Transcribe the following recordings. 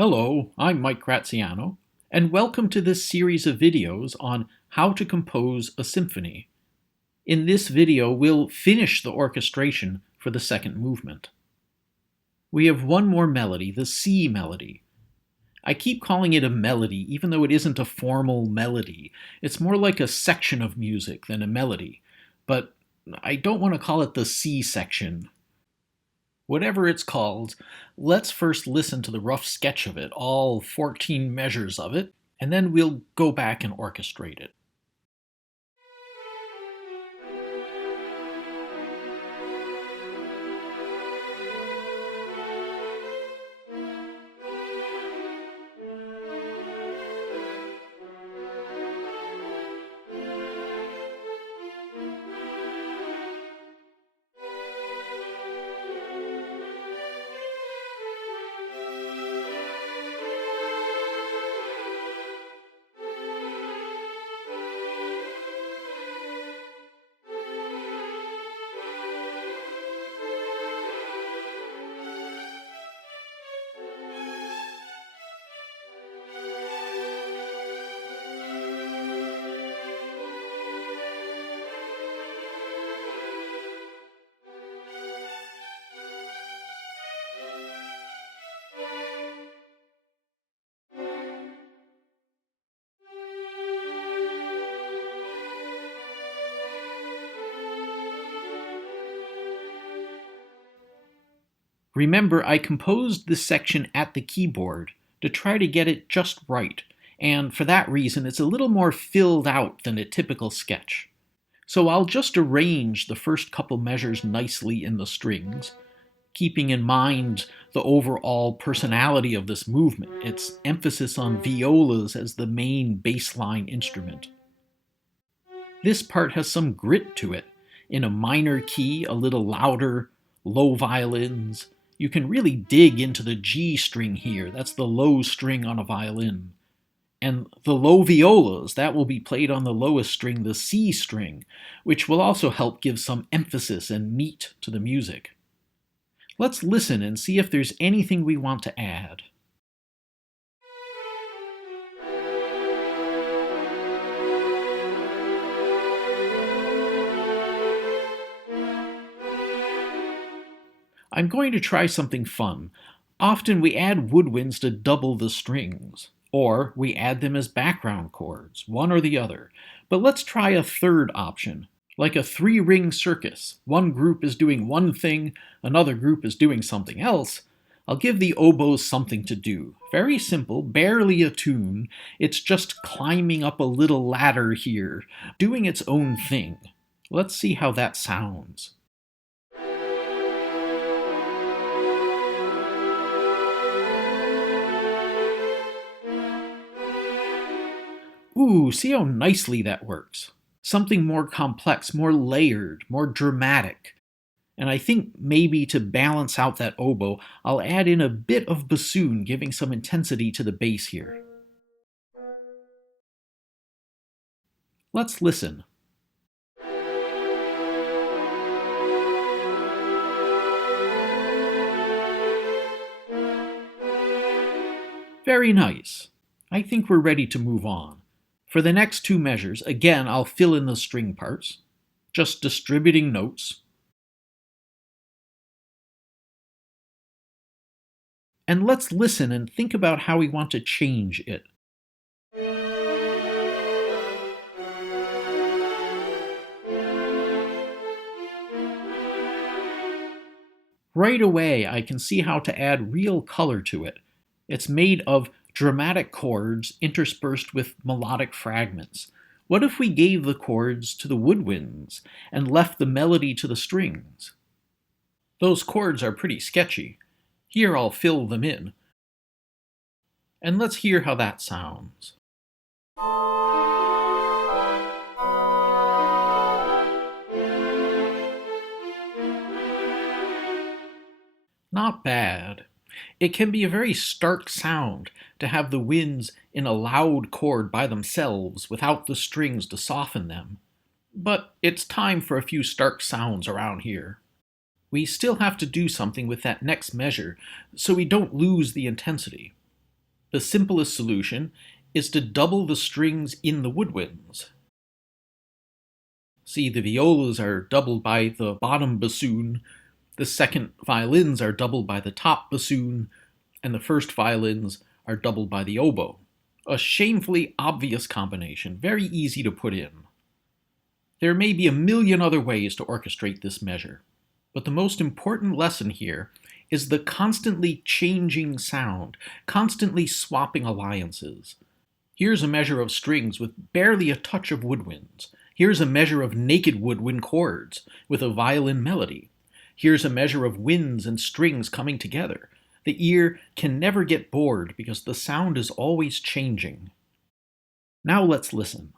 Hello, I'm Mike Graziano, and welcome to this series of videos on how to compose a symphony. In this video, we'll finish the orchestration for the second movement. We have one more melody, the C melody. I keep calling it a melody, even though it isn't a formal melody. It's more like a section of music than a melody, but I don't want to call it the C section. Whatever it's called, let's first listen to the rough sketch of it, all 14 measures of it, and then we'll go back and orchestrate it. Remember, I composed this section at the keyboard to try to get it just right, and for that reason it's a little more filled out than a typical sketch. So I'll just arrange the first couple measures nicely in the strings, keeping in mind the overall personality of this movement, its emphasis on violas as the main bassline instrument. This part has some grit to it. In a minor key, a little louder, low violins. You can really dig into the G string here. That's the low string on a violin. And the low violas, that will be played on the lowest string, the C string, which will also help give some emphasis and meat to the music. Let's listen and see if there's anything we want to add. I'm going to try something fun. Often we add woodwinds to double the strings, or we add them as background chords, one or the other. But let's try a third option, like a three-ring circus. One group is doing one thing, another group is doing something else. I'll give the oboes something to do. Very simple, barely a tune. It's just climbing up a little ladder here, doing its own thing. Let's see how that sounds. Ooh, see how nicely that works. Something more complex, more layered, more dramatic. And I think maybe to balance out that oboe, I'll add in a bit of bassoon, giving some intensity to the bass here. Let's listen. Very nice. I think we're ready to move on. For the next two measures, again, I'll fill in the string parts, just distributing notes. And let's listen and think about how we want to change it. Right away, I can see how to add real color to it. It's made of dramatic chords interspersed with melodic fragments. What if we gave the chords to the woodwinds and left the melody to the strings? Those chords are pretty sketchy. Here I'll fill them in. And let's hear how that sounds. Not bad. It can be a very stark sound to have the winds in a loud chord by themselves without the strings to soften them. But it's time for a few stark sounds around here. We still have to do something with that next measure so we don't lose the intensity. The simplest solution is to double the strings in the woodwinds. See, the violas are doubled by the bottom bassoon, the second violins are doubled by the top bassoon, and the first violins are doubled by the oboe. A shamefully obvious combination, very easy to put in. There may be a million other ways to orchestrate this measure, but the most important lesson here is the constantly changing sound, constantly swapping alliances. Here's a measure of strings with barely a touch of woodwinds. Here's a measure of naked woodwind chords with a violin melody. Here's a measure of winds and strings coming together. The ear can never get bored because the sound is always changing. Now let's listen.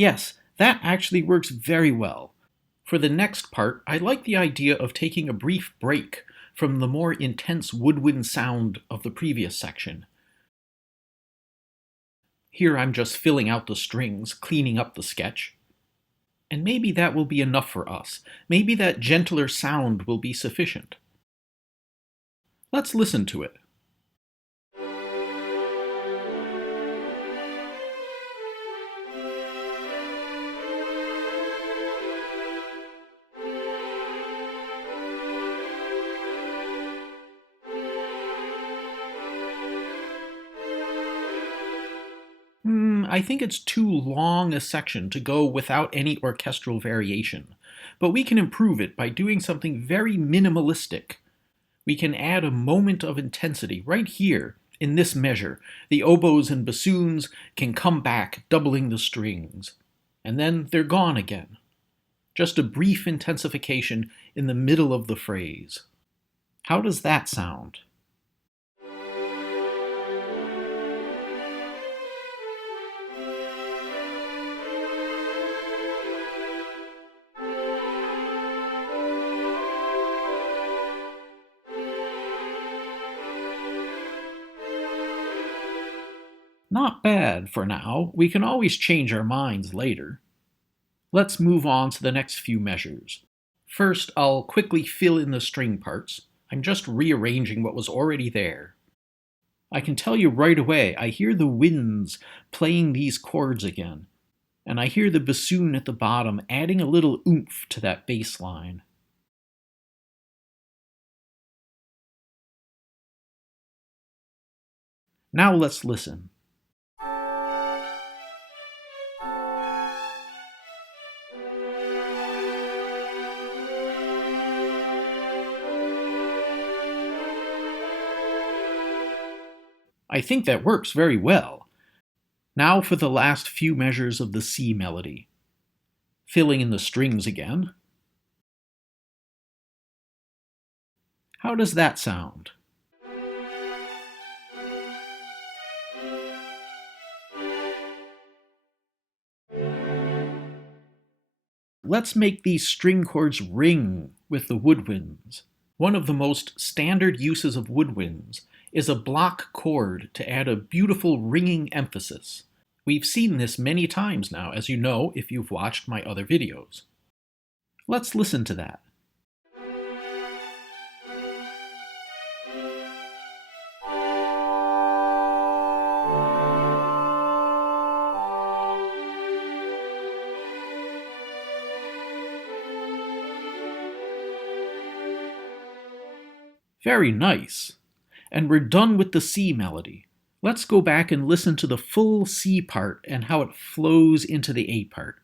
Yes, that actually works very well. For the next part, I like the idea of taking a brief break from the more intense woodwind sound of the previous section. Here I'm just filling out the strings, cleaning up the sketch. And maybe that will be enough for us. Maybe that gentler sound will be sufficient. Let's listen to it. I think it's too long a section to go without any orchestral variation, but we can improve it by doing something very minimalistic. We can add a moment of intensity right here in this measure. The oboes and bassoons can come back, doubling the strings, and then they're gone again. Just a brief intensification in the middle of the phrase. How does that sound? Not bad for now. We can always change our minds later. Let's move on to the next few measures. First, I'll quickly fill in the string parts. I'm just rearranging what was already there. I can tell you right away, I hear the winds playing these chords again, and I hear the bassoon at the bottom adding a little oomph to that bass line. Now let's listen. I think that works very well. Now for the last few measures of the C melody. Filling in the strings again. How does that sound? Let's make these string chords ring with the woodwinds. One of the most standard uses of woodwinds is a block chord to add a beautiful ringing emphasis. We've seen this many times now, as you know if you've watched my other videos. Let's listen to that. Very nice. And we're done with the C melody. Let's go back and listen to the full C part and how it flows into the A part.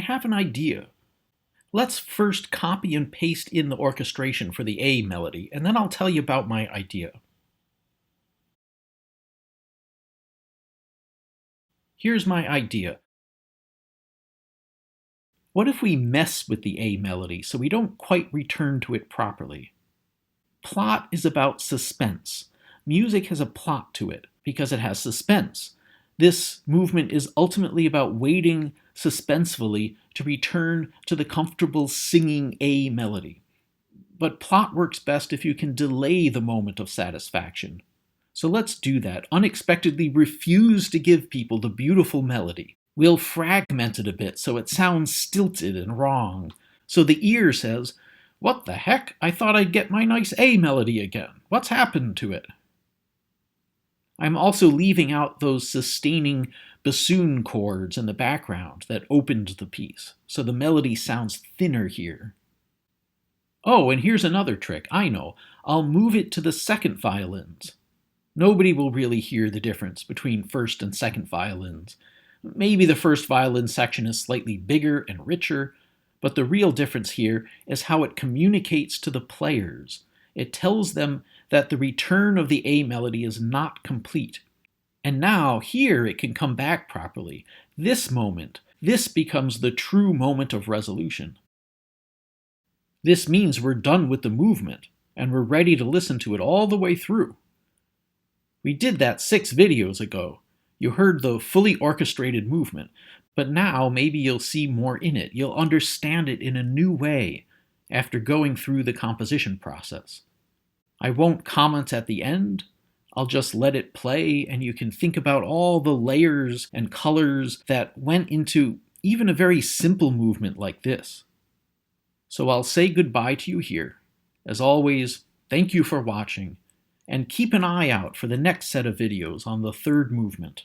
have an idea. Let's first copy and paste in the orchestration for the A melody, and then I'll tell you about my idea. Here's my idea. What if we mess with the A melody so we don't quite return to it properly? Plot is about suspense. Music has a plot to it because it has suspense. This movement is ultimately about waiting suspensefully to return to the comfortable singing A melody. But plot works best if you can delay the moment of satisfaction. So let's do that. Unexpectedly refuse to give people the beautiful melody. We'll fragment it a bit so it sounds stilted and wrong. So the ear says, "What the heck? I thought I'd get my nice A melody again. What's happened to it?" I'm also leaving out those sustaining bassoon chords in the background that opened the piece, so the melody sounds thinner here. Oh, and here's another trick. I know. I'll move it to the second violins. Nobody will really hear the difference between first and second violins. Maybe the first violin section is slightly bigger and richer, but the real difference here is how it communicates to the players. It tells them that the return of the A melody is not complete. And now, here it can come back properly. This moment, this becomes the true moment of resolution. This means we're done with the movement, and we're ready to listen to it all the way through. We did that 6 videos ago. You heard the fully orchestrated movement, but now maybe you'll see more in it. You'll understand it in a new way after going through the composition process. I won't comment at the end. I'll just let it play, and you can think about all the layers and colors that went into even a very simple movement like this. So I'll say goodbye to you here. As always, thank you for watching, and keep an eye out for the next set of videos on the third movement.